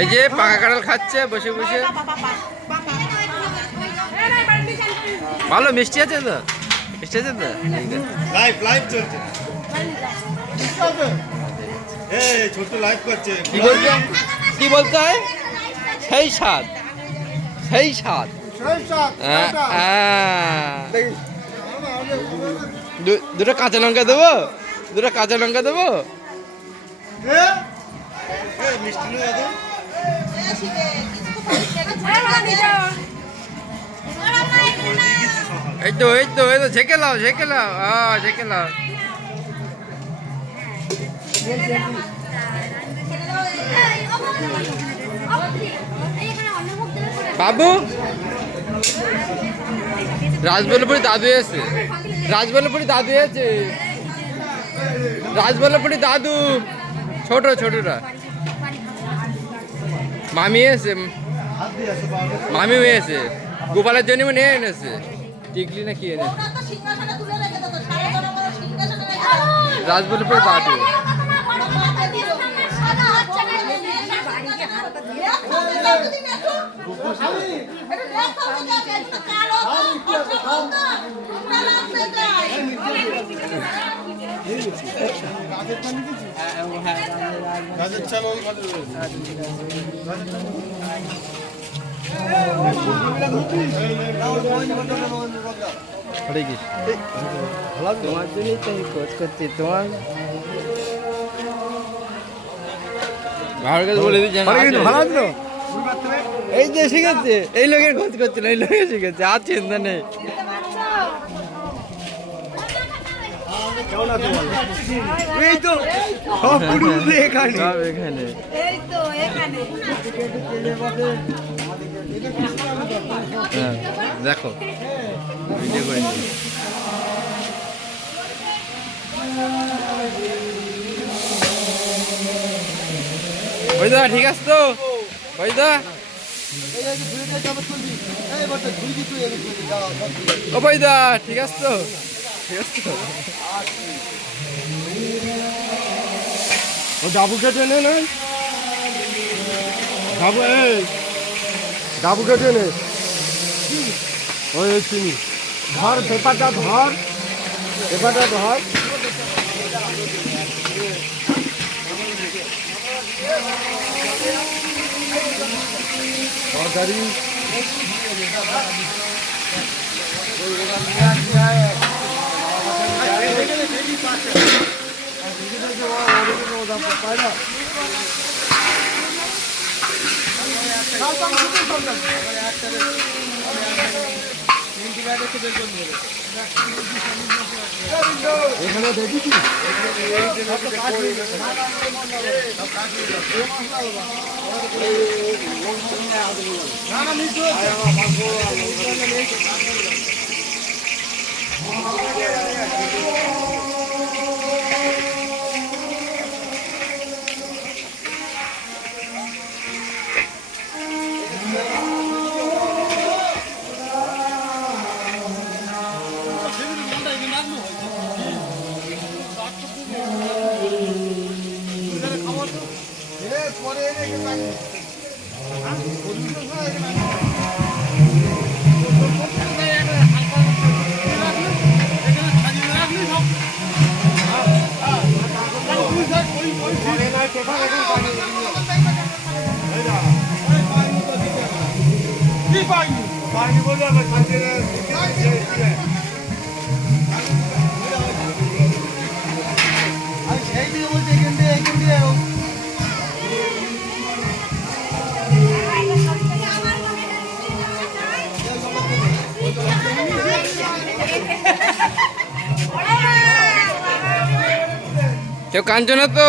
এই যে পাকা কাঁঠাল খাচ্ছে বসে বসে। ভালো মিষ্টি আছে তো, মিষ্টি আছে তো। লাইভ লাইভ চলছে, এই ছোট লাইভ করছে। কি বলতে হয়? সেই স্বাদ, সেই স্বাদ। দুটো কাঁচা লঙ্কা দেবো, দুটো কাঁচা লঙ্কা দেবো। মিষ্টি নেই দাদা। এই তো এই তো এই তো ঝেঁকে লাও, ঝেঁকে লাও, ঝেঁকে লাও। বাবু রাজবল্লভপুরি দাদু এসে, রাজবল্লভপুরি দাদু এসে, রাজবল্লভপুরি দাদু ছোট ছোটরা। মামি এসে, মামি এসে গোপালের জন্য নিয়ে এনেছে টিকলি না কি এনেছে। রাজবল্লভপুরি দাদু। তোমার জন্যই তো খোঁজ করছি তোমার। বলে দিচ্ছি এই যে শিখেছে, এই লোকের খোঁজ করছিল, এই লোকের শিখেছে, আর চিন্তা নেই। দেখো ভিডিও করে ঠিক আছে তো বৈদা। ও বৈদা ঠিক আছে তো, ঠিক আছে তো। ও ডাবুকে টেনে নেই, ডাবু এই ডাবুকে টেনে ওই চিনি ধর, পেপারটা ধর, পেপারটা ধর। তরকারি এখানে দেখি কেউ কাঁদছো না তো?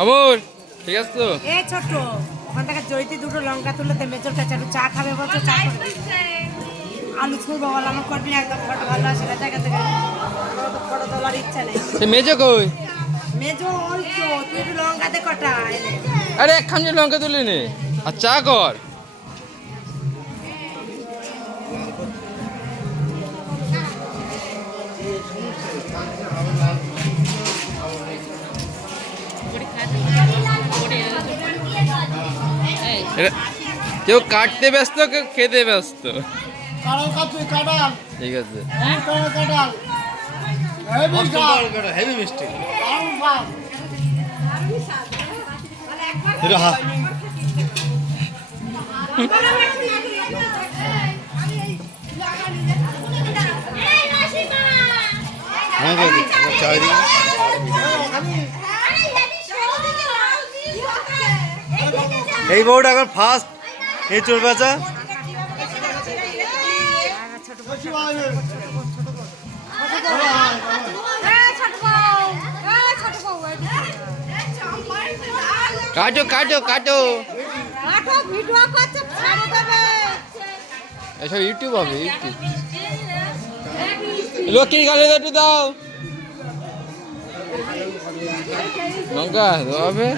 আমর ঠিক আছে তো? এই ছোট ওখান থেকে জয়িতি দুটো লঙ্কা তুলে তে মেজর কাছে চা খাবে বলছো, চা করবে। আলু ছুঁড়বো বল, আমার করবি না, একদম ফটো ভালো আসে না জায়গা থেকে, ফটো তোলার ইচ্ছা নেই। সে মেজো কই? মেজো ওই তো, তুই একটু লঙ্কা দে কটা এনে। আরে এক খামচে লঙ্কা তুলে নে আর চা কর। কেউ কাটতে ব্যস্ত কেউ খেতে ব্যস্ত। কাঁঠাল খাচ্ছি, কাঁঠাল। ঠিক আছে। কাঁঠাল। হেভি অষ্টম স্বাদ, পাউরুটি হেভি মিষ্টি। দারুণ স্বাদ। এটা হা হ্যাঁ দাদি চাই দিই। এই বউটা এখন ফার্স্ট এঁচড় বেচা। বেশি বাজে। কাটো কাটো কাটো, এসব ইউটিউব হবে, ইউটিউব। লক্ষ্মী গালে একটু দাও, লঙ্কা হবে।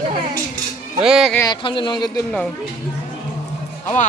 এখন যে লঙ্কা দিল নাও আমা